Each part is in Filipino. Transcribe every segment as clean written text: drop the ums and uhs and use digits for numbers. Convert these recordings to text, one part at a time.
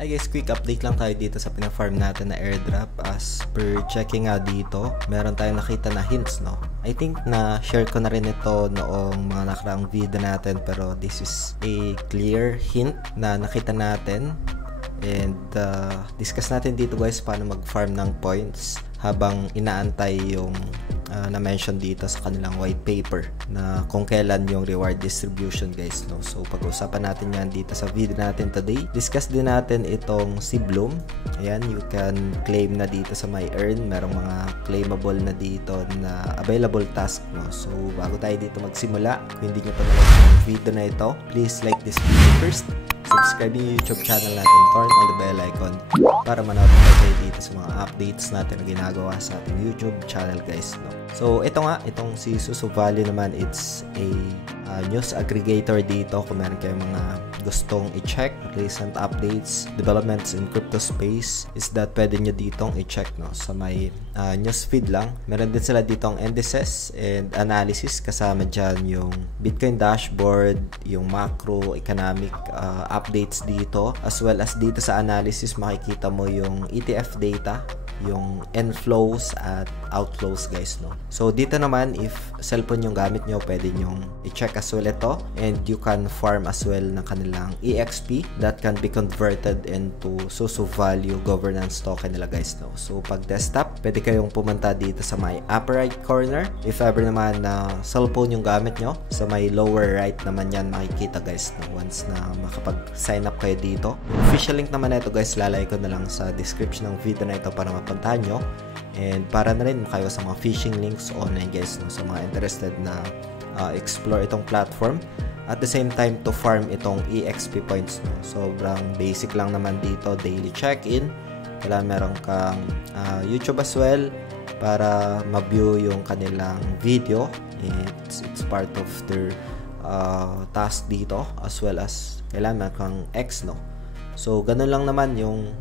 Hi guys, quick update lang tayo dito sa pina-farm natin na airdrop. As per checking nga dito, meron tayong nakita na hints, no? I think na share ko na rin ito noong mga nakaraang video natin, pero this is a clear hint na nakita natin. And discuss natin dito guys paano mag-farm ng points habang inaantay yung na-mention dito sa kanilang white paper na kung kailan yung reward distribution guys, no? So pag-usapan natin yan dito sa video natin today. Discuss din natin itong si Bloom. Ayan, you can claim na dito sa my earn. Merong mga claimable na dito na available task, no? So bago tayo dito magsimula, kung hindi nyo pa nalike yung video na ito, please like this video first, subscribe yung YouTube channel natin, turn on the bell icon para manotify kayo dito sa mga updates natin na ginagawa sa ating YouTube channel guys, no? So ito nga, itong si Susu Value naman, it's a news aggregator dito. Kung meron kayong mga gustong i-check recent updates, developments in crypto space, is that pwede nyo ditong i-check, no? Sa may news feed lang. Meron din sila ditong indices and analysis, kasama dyan yung Bitcoin dashboard, yung macro economic updates dito, as well as dito sa analysis makikita mo yung ETF data, yung inflows at outflows guys, no? So dito naman, if cellphone yung gamit nyo, pwede nyong i-check as well ito, and you can farm as well ng kanilang EXP that can be converted into Susu Value governance token nila guys, no? So pag desktop, pwede kayong pumunta dito sa may upper right corner. If ever naman na cellphone yung gamit nyo, sa may lower right naman yan makikita guys, no? Once na makapag-sign up kayo dito. Yung official link naman na ito guys, lalagay ko na lang sa description ng video na ito para mapuntahan nyo, and para na rin kayo sa mga phishing links online guys, no? Sa mga interested na explore itong platform, at the same time to farm itong EXP points, no? Sobrang basic lang naman dito, daily check-in. Kailangan meron kang YouTube as well para ma-view yung kanilang video. It's part of their task dito, as well as kailangan meron kang X, no? So ganun lang naman yung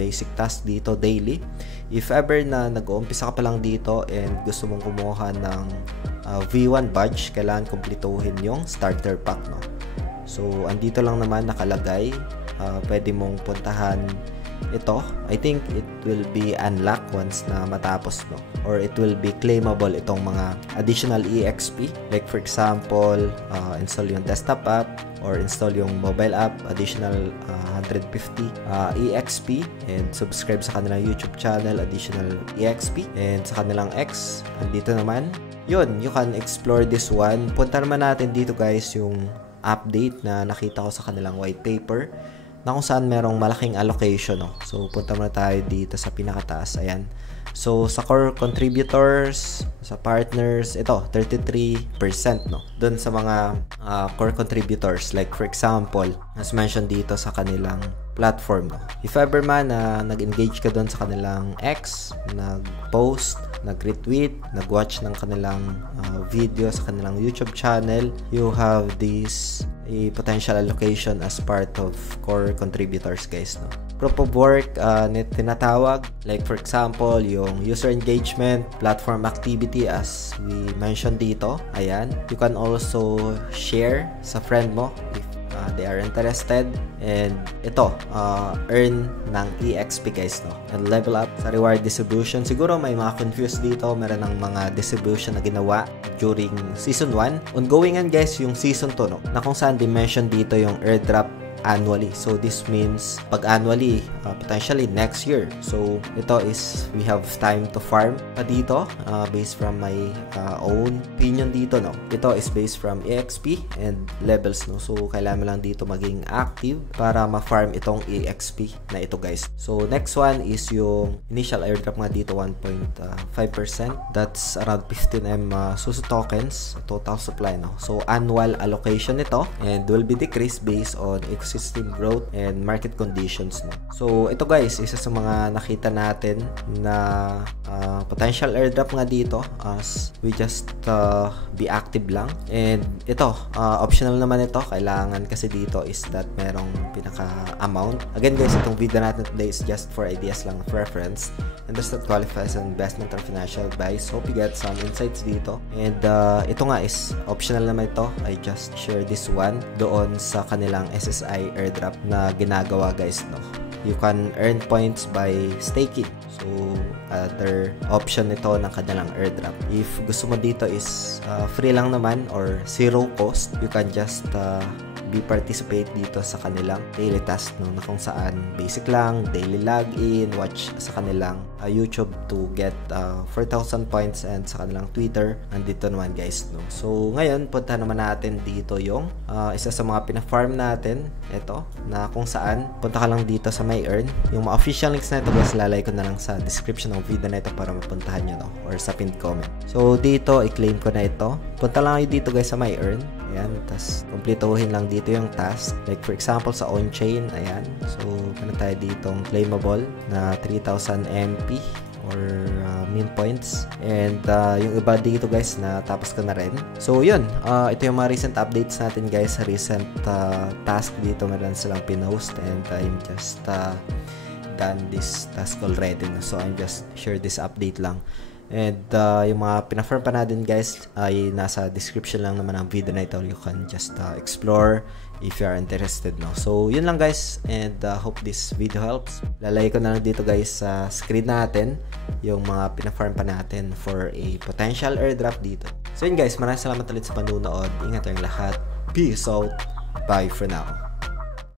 basic task dito daily. If ever na nag-uumpisa ka pa lang dito and gusto mong kumuha ng V1 badge, kailangan kumplituhin yung starter pack, no? So andito lang naman nakalagay, pwede mong puntahan ito. I think it will be unlocked once na matapos, no? Or it will be claimable itong mga additional EXP, like for example, install yung desktop app or install yung mobile app, additional 150 EXP, and subscribe sa kanilang YouTube channel, additional EXP, and sa kanilang X, andito naman. Yun, you can explore this one. Punta naman natin dito guys yung update na nakita ko sa kanilang white paper na kung saan merong malaking allocation, no? So punta muna tayo dito sa pinakataas. Ayan. So sa core contributors, sa partners, ito 33%, no? Doon sa mga core contributors, like for example, as mentioned dito sa kanilang platform, no? If ever man na nag-engage ka doon sa kanilang X, nag-post, nag-retweet, nag-watch ng kanilang video sa kanilang YouTube channel, you have this a potential allocation as part of core contributors guys, no? Proof of work tinatawag, like for example yung user engagement, platform activity as we mentioned dito. Ayan, you can also share sa friend mo if they are interested, and ito earn ng EXP guys, no? And level up sa reward distribution. Siguro may mga confused dito, meron ng mga distribution na ginawa during season 1. Ongoing yan guys yung season 2, no? Na kung saan di-mention dito yung airdrop annually. So this means pag annually, potentially next year. So ito is we have time to farm pa dito, based from my own opinion dito, no? Ito is based from EXP and levels, no? So kailangan mo lang dito maging active para ma-farm itong EXP na ito guys. So next one is yung initial airdrop nga dito, 1.5%. That's around 15M Susu tokens total supply, no? So annual allocation ito, and will be decreased based on ecosystem growth and market conditions, no? So ito guys, isa sa mga nakita natin na potential airdrop nga dito, as we just be active lang. And ito, optional naman ito. Kailangan kasi dito is that merong pinaka amount. Again guys, itong video natin today is just for ideas lang, reference, and does not qualify as an investment or financial advice. Hope you get some insights dito. And ito nga is optional naman ito. I just share this one doon sa kanilang SSI may airdrop na ginagawa guys, no. You can earn points by staking. So, other option nito ng kanilang airdrop. If gusto mo dito is free lang naman or zero cost, you can just participate dito sa kanilang daily task, no, na kung saan basic lang, daily login, watch sa kanilang YouTube to get 4,000 points, and sa kanilang Twitter nandito naman guys, no. So ngayon punta naman natin dito yung isa sa mga pina-farm natin, ito, na kung saan punta ka lang dito sa may earn. Yung mga official links na ito guys, lalay ko na lang sa description ng video na ito para mapuntahan nyo, no, or sa pinned comment. So dito i-claim ko na ito, punta lang kayo dito guys sa may earn. Ayan, tas kumplituhin lang dito yung task. Like for example sa on-chain, ayan. So, meron tayo ditong claimable na 3,000 MP or min points. And yung iba dito guys na tapos ko na rin. So, yun. Ito yung mga recent updates natin guys. Recent task dito meron silang pinost, and I'm just done this task already. So, I'm just share this update lang. And yung mga pina-farm pa natin guys ay nasa description lang naman ng video na ito. You can just explore if you are interested, no. So yun lang guys, and hope this video helps. Lalagay ko na lang dito guys sa screen natin yung mga pina-farm pa natin for a potential airdrop dito. So yun guys, maraming salamat ulit sa panunood. Ingat tayong lahat. Peace out. Bye for now.